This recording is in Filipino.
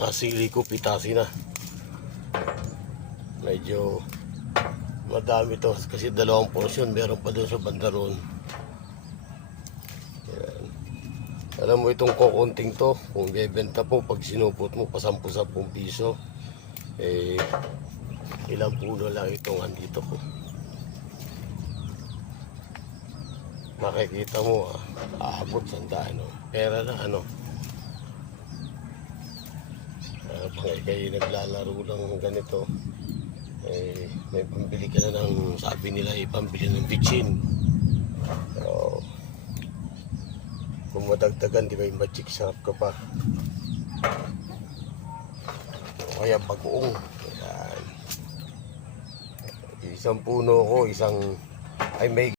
mga sili ko pitasin na. Medyo madami to kasi 2 porsyon, meron pa doon sa bandaron. Yan. Alam mo itong kukunting to, kung bebenta po pag sinupot mo pa 10-10 piso, ilang puno lang itong andito ko. Makikita mo aabot sandaan, pera na pag kayo naglalaro lang ganito, may pambili ka na ng, sabi nila pambili ng bitchin. So, kung madagdagan, di ba yung magic sarap ka pa. O kaya bagoong. Ayan. Isang puno ko, may